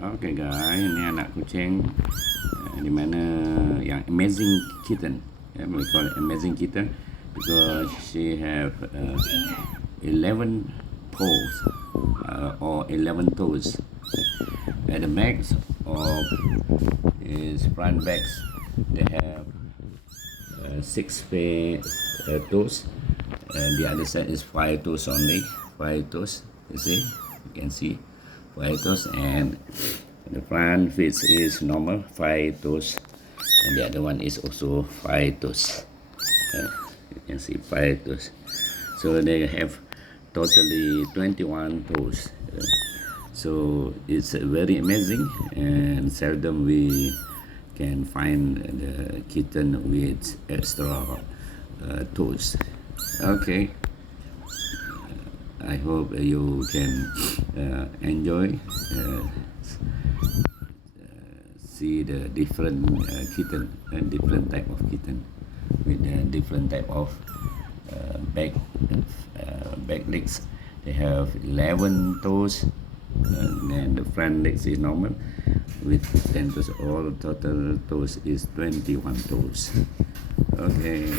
Okay guys, ini anak kucing di mana yang amazing kitten. We call it amazing kitten because she have 11 paws or 11 toes. At the back of his front backs, they have 6 toes, and the other side is 5 toes only. 5 toes, you can see 5 toes, and the front feet is normal 5 toes, and the other one is also 5 toes. You can see 5 toes. So they have totally 21 toes. So it's very amazing, and seldom we can find the kitten with extra toes. Okay, I hope you can enjoy see the different kitten and different type of kitten with different type of back legs. They have 11 toes, and then the front legs is normal with 10 toes. All total toes is 21 toes. Okay.